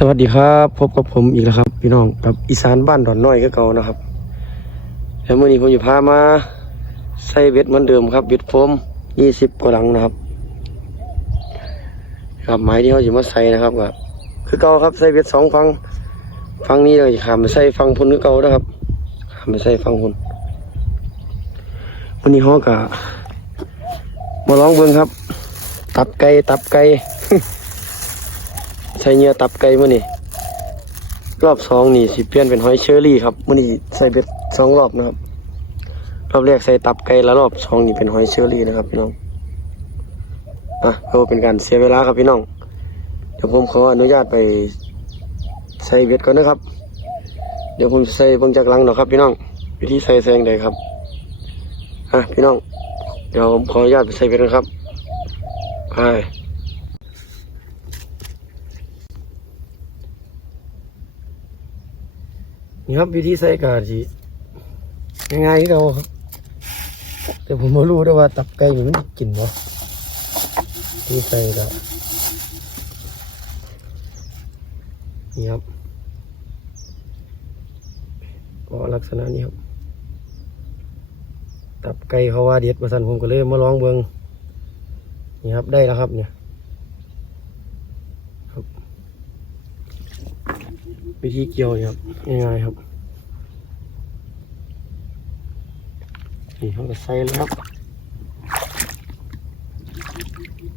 สวัสดีครับ พบกับผมอีกแล้วครับ พี่น้องกับอีสานบ้านดอนน้อยก็เก่านะครับ แล้วมื่อนี้ผมจะพามาใส่เบ็ดเหมือนเดิมครับเบ็ดโฟมยี่สิบกว่าลังนะครับ ครับไม้ที่เขาจะมาใส่นะครับก็คือเก่าครับใส่เบ็ดสองฟังฟังนี้เราจะขามไปใส่ฟังพุ่นคือเก่านะครับขามไปใส่ฟังพุ่นวันนี้เขาก็มาลองเบิ่งครับ ตับไก่ตับไก่ ช้เหงื่อตับไก่มื่อนี่รอบสองนี่สิเปลี่ยนเป็นหอยเชอรี่ครับมื่อนี่ใส่เบ็ดสองรอบนะครับรอบแรกใส่ตับไก่แล้วรอบสองนี่เป็นหอยเชอรี่นะครับพี่น้องอะเพื่อเป็นการเสียเวลาครับพี่น้องเดี๋ยวผมขออนุญาตไปใส่เบ็ดก่อนนะครับ เดี๋ยวผมใส่เบิ่งจากหลังหน่อยครับพี่น้อง วิธีใส่แซงใดครับอะพี่น้อง เดี๋ยวผมขออนุญาตไปใส่เบ็ดนะครับไป นี่ครับวิธีใส่กาจีง่ายๆที่เราครับ แต่ผมไม่รู้ด้วยว่าตับไก่มันกินบ่ที่ใส่ก็นี่ครับก็ลักษณะนี้ครับ ตับไก่เขาว่าเด็ดมาสั่นผมก็เลยมาลองเบิงนี่ครับได้แล้วครับเนี่ยครับวิธีเกี่ยวครับ ง่ายๆครับนี่เขาก็ใส่แล้วครับ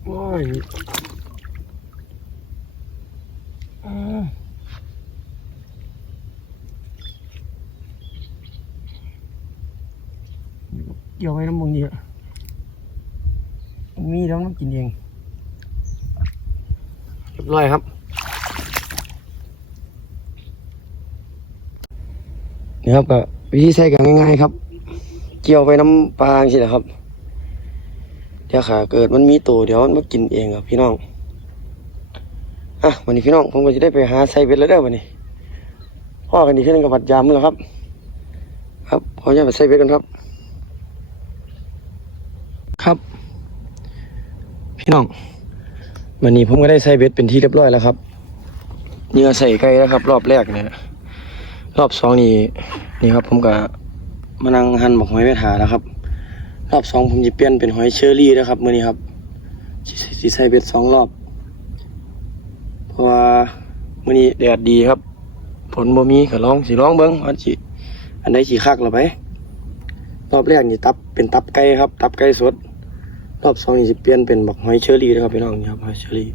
โอ้ยเกี่ยวไว้น้ำมึงดีอะมีแล้วน้ำกินเองเรียบร้อยครับ นี่ครับก็วิธีใช้กันง่าย ๆ ครับ เกี่ยวไปน้ำปลาสินะครับ เดี๋ยวขาเกิดมันมีตัวเดี๋ยวมันมากินเองครับพี่น้องอะวันนี้พี่น้องผมก็จะได้ไปหาไซเบ็ดแล้วเด้อวันนี้พ่อกันดีขึ้นกับบัดยามแล้วครับ ครับขออนุญาตไปไซเบ็ดกันครับ ครับ พี่น้องวันนี้ผมก็ได้ไซเบ็ดเป็นที่เรียบร้อยแล้วครับเนื้อใส่ไก่แล้วครับ รอบแรกเนี่ย รอบสองนี่นี่ครับ ผมก็มานั่งหั่นหมกหอยไว้ถาแล้วครับ รอบสองผมจะเปลี่ยนเป็นหอยเชอรี่นะครับมื้อนี้ครับสิสิใส่เบ็ดสองรอบ เพราะว่ามื้อนี้แดดดีครับ ผลบ่มีก็ลองสิลองเบิ่งว่าสิอันใดสิคักล่ะไป รอบแรกนี่ตับเป็นตับไก่ครับ ตับไก่สด รอบสองนี่สิเปลี่ยนเป็นหมกหอยเชอรี่นะครับพี่น้องนี่ครับหอยเชอรี่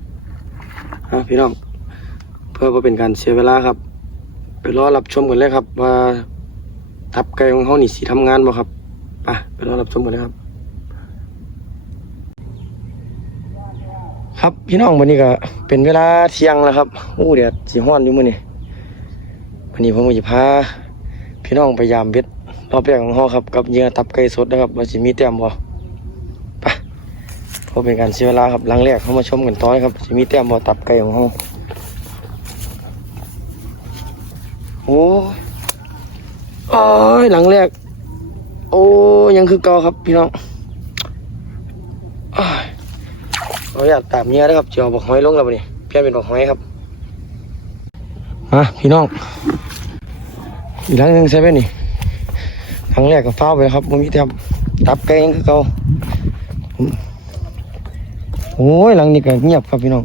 ฮะพี่น้อง เพื่อบ่เป็นการเสียเวลาครับ ไปรอรับชมกันเลยครับ ว่าทับไก่ของเขานี่สีทำงานบ่ครับไปไปรอรับชมกันเลยครับ ครับพี่น้องวันนี้ก็เป็นเวลาเที่ยงแล้วครับอู้เดี๋ยวสีห้อนอยู่มื้อนี้วันนี้ผมจะพาพี่น้องไปยามเบ็ดรอบแรกของเขาครับกับเหยื่อตับไก่สดนะครับว่าสิมีแต้มบ่ไปเพราะเป็นการเสียเวลาครับหลังแรกเขามาชมกันต่อเลยครับสิมีแต้มบ่ตับไก่ของเขา โอ้ยโอ้ยหลังแรก โอ้ยังคือเกาครับพี่น้องเราอยากตามเมียนะครับเจะเอาบอกหอยลงแล้วนี่เพี้ยนเป็นบอกหอยครับมาพี่น้องอีกหลังหนึ่งใช่ไหมนี่หลังแรกก็ฟ้าไปครับมันมีแต่ตับไก่ยังคือเกาโอ้ยหลังนี้ก็เงียบครับพี่น้อง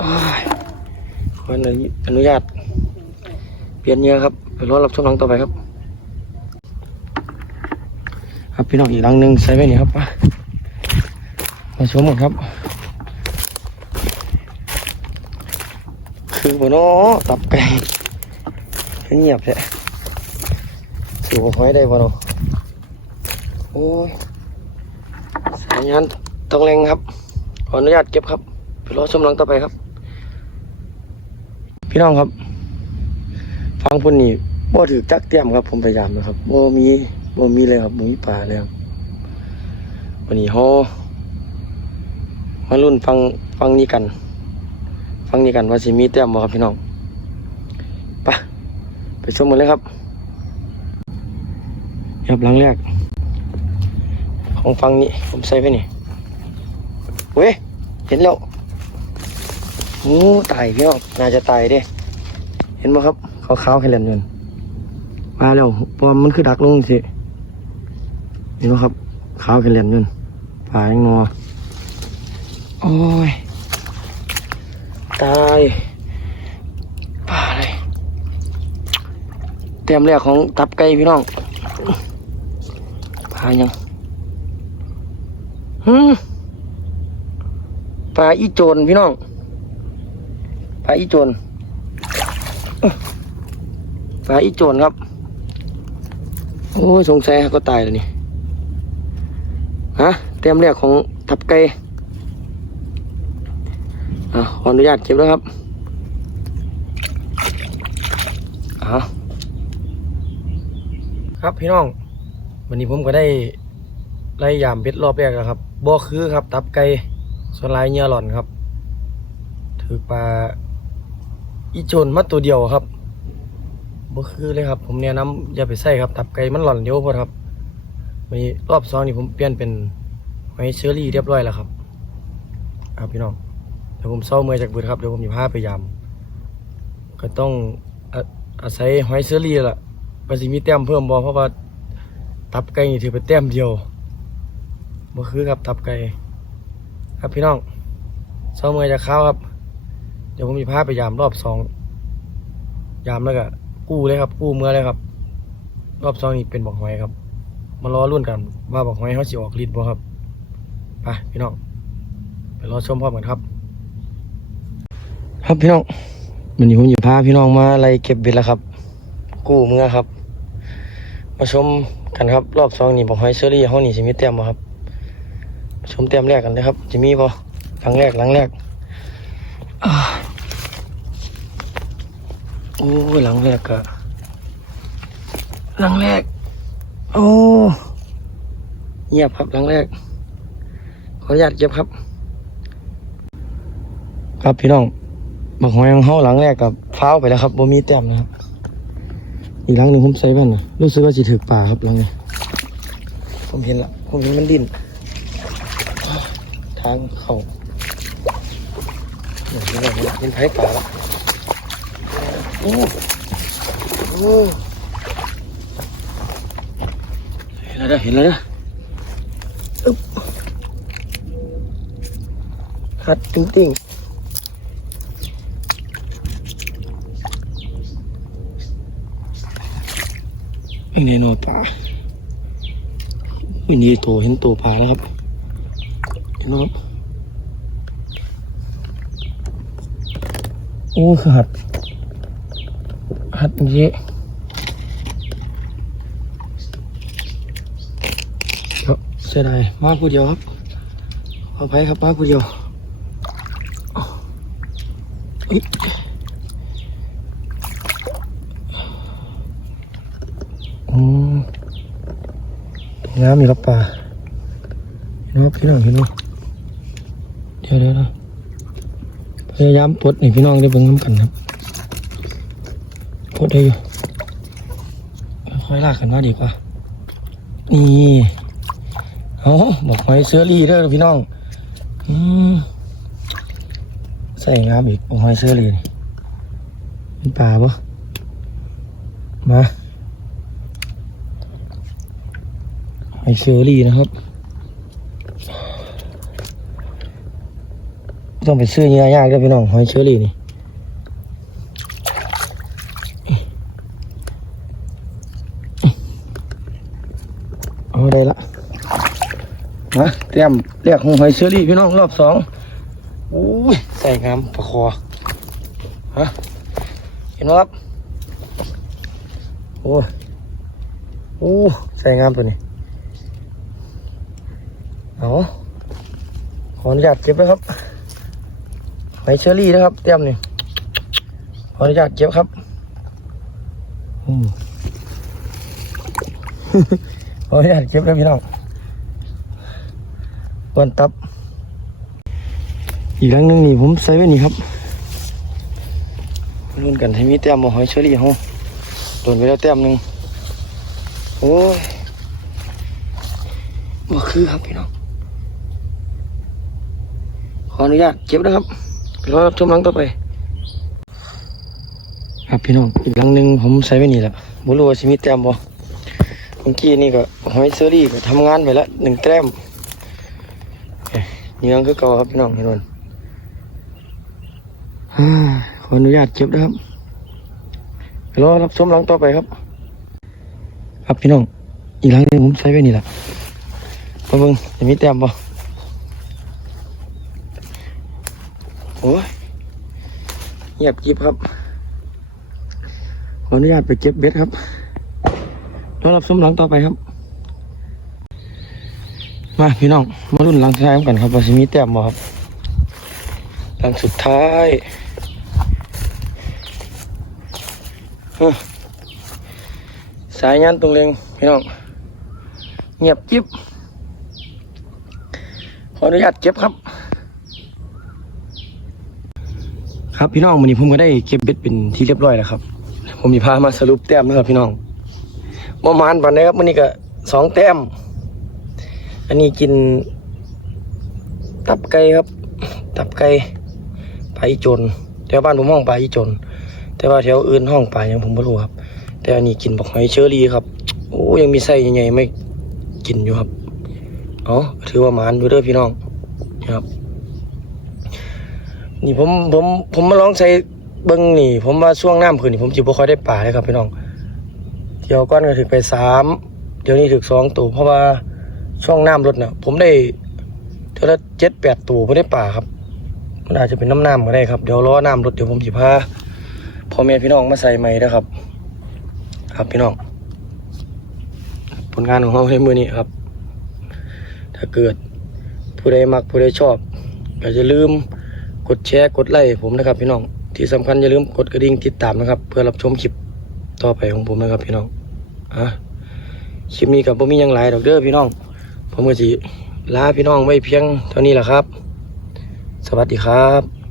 อ้ายข ออนุญาต เปลี่ยนเยอะครับไปรอรับชมหลังต่อไปครับ ครับพี่น้องอีกหลังหนึ่งใส่ไว้นี่ครับมาชมกันครับคือบนอตับไก่เงียบแท้สู่หอยได้บนอโอ้ยสายงานต้องแรงครับ ขออนุญาตเก็บครับไปรอชมหลังต่อไปครับ พี่น้องครับ ฟังพุ่นนี่บ่ถือจักเตรียมครับ ผมพยายามนะครับบ่มีบ่มีเลยครับบ่มีปลาเลยครับวันนี้ฮามารุ่นฟังฟังนี้กัน ฟังนี้กันว่าสิมีเตรียมบ่ครับพี่น้องไปไปชมกันเลยครับครับหลังแรก ของฟังนี้ผมใส่ไปนี่เว้ยเห็นแล้ว โอ้ตายพี่น้องน่าจะตายเด้ เห็นไหมครับขาวๆแค่เหรียญเงินมาแล้วเพราะว่ามันคือดักลงสิเห็นไหมครับขาวแค่เหรียญเงินปลายังงอโอ้ยตายปลาเลยเต็มแรกของตับไก่พี่น้องปลายังหืมปลาอีโจนพี่น้อง ปลาอีโจนปลาอีโจนครับ โอ้ยสงสัยก็ตายแล้วนี่ ฮะ เต็มแรกของตับไก่อะขออนุญาตเก็บแล้วครับเอครับพี่น้อง วันนี้ผมก็ได้ไล่ยามเบ็ดรอบแรกแล้วครับบ่อคือครับ ตับไก่ส่วนลายเหยื่อหล่อนครับ ถือปลา อีโจนมาตัวเดียวครับบ่คือเลยครับ ผมแนะนำอย่าไปใส่ครับตับไก่มันหล่อนเดียวพอครับมีรอบสองนี่ผมเปลี่ยนเป็นหอยเชอรี่เรียบร้อยแล้วครับ ครับพี่น้องเดี๋ยวผมเศร้าเมื่อยจากเบิดครับเดี๋ยวผมจะพาไปยามก็ต้องอาศัยหอยเซอรี่ล่ะก็สิมีแต้มเพิ่มบ่เพราะว่าตับไก่นี่ถือเป็นแต้มเดียวบ่คือครับตับไก่ครับพี่น้องเศร้าเมื่อยจากข้าวครับ เดี๋ยวผมจะพาไปยามรอบสองยามแล้วก็กู้เลยครับ กู้เมื่อเลยครับ รอบสองนี่เป็นบอกหอยครับ มารอรุ่นกัน ว่าบอกหอยเขาสิออกฤทธิ์บ่ครับไปพี่น้องไปรอชมพร้อมกันครับ ครับพี่น้องวันนี้ผมอยู่พาพี่น้องมาไล่เก็บเบ็ดแล้วครับ กู้เมื่อครับ มาชมกันครับ รอบสองนี่บอกหอยเชอรี่เขานี่จะมีแต้มบ่ครับชมแต้มแรกกันเลยครับจะมีบ่หลังแรกหลังแรกอ่าโอ้ยหลังแรกอะหลังแรก โอ้เงียบครับหลังแรก ขออนุญาตเก็บครับ ครับพี่น้องบักหอยของเฮาหลังแรกกับฟ้าวไปแล้วครับบ่มีแต้มนะครับ อีกหลังหนึ่งผมใส่แว่นนะรู้สึกว่าสิถือป่าครับหลังนี้ผมเห็นละผมเห็นมันดิ้นทางเข่าเห็นไหมเห็นไผ่ป่าละ โอ้โอ้เห็นแล้วนะเห็นแล้วนะหัดติ้งติ้งไอ้เนโนป่าวินี่ตัวเห็นโตปลาแล้วครับเห็นไหมครับ โอ้คือหัด หัดเมื่อกี้ครับเสียดายมาผู้เดียวครับขออภัยครับมาผู้เดียวอุ๊ยอืมน้ำมีครับป่าเห็นไหมพี่น้องเห็นไหมเดี๋ยวเดี๋ยวนะพยายามปลดให้พี่น้องได้เบิ่งน้ำกันครับปล ดได้อยู่ค่อยๆลากกันมาดีกว่า นี่เอาบอกหอยเสื้อรี่เด้อพี่น้องอืมใส่งามอีกบอกหอยเสื้อรี่เป็นป่าปะมาไอเซอรี่นะครับ ต้องไปซื้อเนื้อยากด้วยพี่น้องหอยเชอรี่นี่เอาได้ละนะ เตรียมเรียกของหอยเชอรี่พี่น้องรอบสองโอ้ยใส่งามประคอฮะเห็นไหมครับโอ้โอ้ใส่งามตัวนี้เอาขออนุญาตเก็บนะครับหอยเชอรี่นะครับ เตรียมนี่ขออนุญาตเก็บครับอืมขออนุญาตเก็บแล้วพี่น้อง วันตับ อีกครั้งหนึ่งนี่ผมใส่ไว้นี่ครับรุ่นกันให้มีแต้มมาหอยเชอรี่เขาโดนไปแล้วแต้มหนึ่งโอ้ยบ่คือครับพี่น้องขออนุญาตเก็บนะครับไปรอรับชมหลังต่อไป ครับพี่น้องอีกหลังหนึ่งผมใส่ไว้นี่แหละบ่รู้ว่าสิมีแต้มบ่เมื่อกี้นี่ก็หอยเซอรี่ก็ทำงานไปละหนึ่งแต้ม เอ้ยนี่ยังคือเก่าครับพี่น้องเห็นมันฮ่าขออนุญาตเก็บนะครับไปรอรับชมหลังต่อไปครับ ครับพี่น้อง อีกหลังหนึ่งผมใส่ไว้นี่แหละมาเบิ่งจะมีแต้มบ่โอ้ยเงียบกริบครับ ขออนุญาตไปเก็บเบ็ดครับรอรับชมหลังต่อไปครับ มาพี่น้องมารุ่นหลังท้ายกันครับว่าสิมีแต้มบ่ครับหลังสุดท้ายสายงานตรงเลงพี่น้องเงียบจิ๊บขออนุญาตเก็บครับ ครับพี่น้องวันนี้ผมก็ได้เก็บเบ็ดเป็นที่เรียบร้อยแล้วครับ ผมมีพามาสรุปแต้มนะครับพี่น้องประมาณปันนี้ครับวันนี้ก็สองแต้ม อันนี้กิน ตับไก่ครับ ตับไก่ปลาอีจนแถวบ้านผมห้องปลาอีจน แต่ว่าแถวอื่นห้องปลาอยังผมไม่รู้ครับ แต่อันนี้กินบอกหอยเชอรี่ครับโอ้ยังมีไส้ใหญ่ๆไม่กินอยู่ครับอ๋อถือว่าหมานดูเด้อพี่น้องนะครับ นี่ผมผมผมมาลองใส่เบิ้งนี่ ผมว่าช่วงน้ำพื้นนี่ผมจิบ่ค่อยได้ป่าเลยครับพี่น้องเที่ยวก้อนก็ถึงไปสามเดี๋ยวนี้ถึงสองตัวเพราะว่า ช่วงน้ำลดน่ะผมได้เท่าละเจ็ดแปดตัวไม่ได้ป่าครับ มันอาจจะเป็นน้ำน้ำก็ได้ครับ เดี๋ยวรอน้ำลดเดี๋ยวผมจิพาพ่อแม่พี่น้องมาใส่ใหม่นะครับ ครับพี่น้อง ผลงานของเราในมือนี้ครับ ถ้าเกิดผู้ใดมักผู้ใดชอบก็จะลืมกดแชร์กดไลค์ผมนะครับ พี่น้องที่สำคัญอย่าลืมกดกระดิ่งติดตามนะครับ เพื่อรับชมคลิปต่อไปของผมนะครับ พี่น้องอะคลิปนี้กับผมมียังหลายดอกเด้อพี่น้อง ผมก็สิลาพี่น้องไว้เพียงเท่านี้แหละครับ สวัสดีครับ